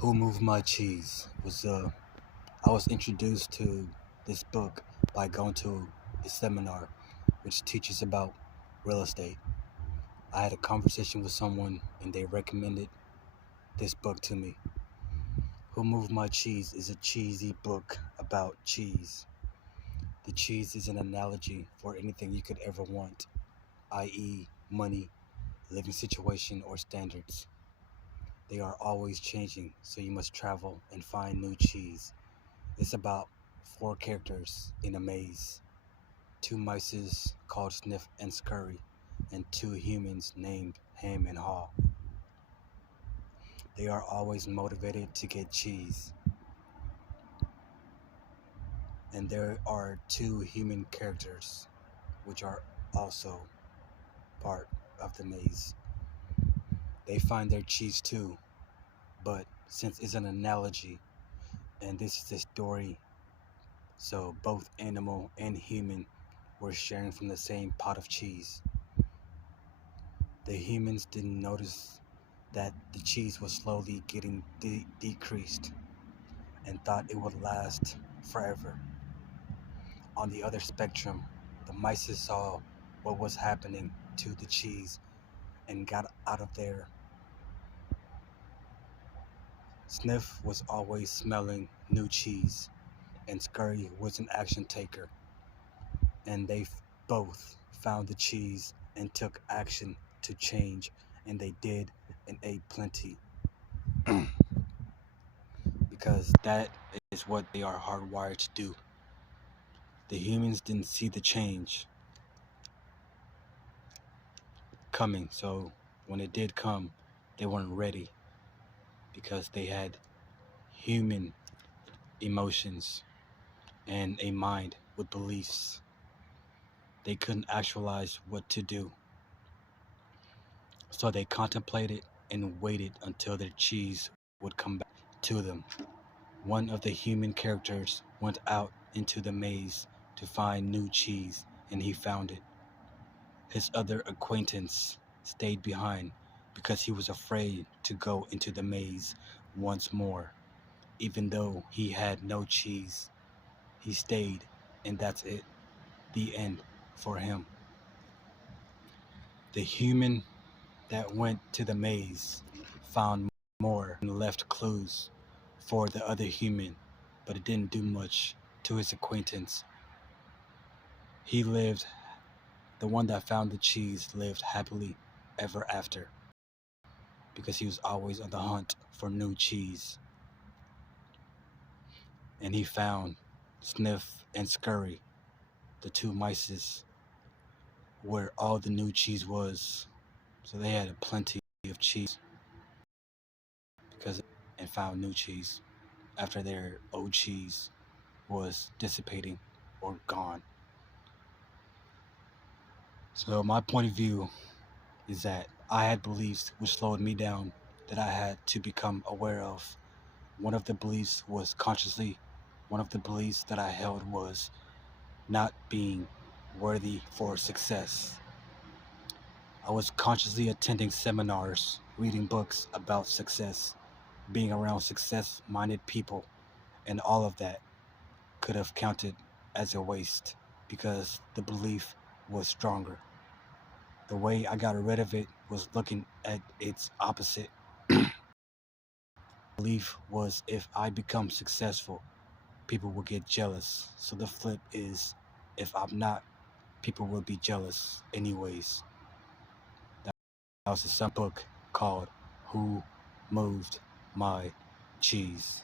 Who Moved My Cheese I was introduced to this book by going to a seminar which teaches about real estate. I had a conversation with someone and they recommended this book to me. Who Moved My Cheese is a cheesy book about cheese. The cheese is an analogy for anything you could ever want, i.e., money, living situation, or standards. They are always changing, so you must travel and find new cheese. It's about four characters in a maze: two mices called Sniff and Scurry, and two humans named Ham and Haw. They are always motivated to get cheese. And there are two human characters, which are also part of the maze. They find their cheese too, but since it's an analogy, and this is a story, so both animal and human were sharing from the same pot of cheese. The humans didn't notice that the cheese was slowly getting decreased and thought it would last forever. On the other spectrum, the mice saw what was happening to the cheese and got out of there. Sniff was always smelling new cheese, and Scurry was an action taker, and they both found the cheese and took action to change, and they did and ate plenty. Because that is what they are hardwired to do. The humans didn't see the change coming, so when it did come, they weren't ready because they had human emotions and a mind with beliefs. They couldn't actualize what to do, so they contemplated and waited until their cheese would come back to them. One of the human characters went out into the maze to find new cheese, and he found it. His other acquaintance stayed behind because he was afraid to go into the maze once more. Even though he had no cheese, he stayed, and that's it. The end for him. The human that went to the maze found more and left clues for the other human, but it didn't do much to his acquaintance. He lived, the one that found the cheese lived happily ever after because he was always on the hunt for new cheese. And he found Sniff and Scurry, the two mices, where all the new cheese was. So they had plenty of cheese and found new cheese after their old cheese was dissipating or gone. So my point of view is that I had beliefs which slowed me down that I had to become aware of. One of the beliefs was consciously, one of the beliefs that I held was not being worthy for success. I was consciously attending seminars, reading books about success, being around success-minded people, and all of that could have counted as a waste because the belief was stronger. The way I got rid of it was looking at its opposite. Belief was if I become successful, people will get jealous. So the flip is if I'm not, people will be jealous anyways. That was a book called Who Moved My Cheese.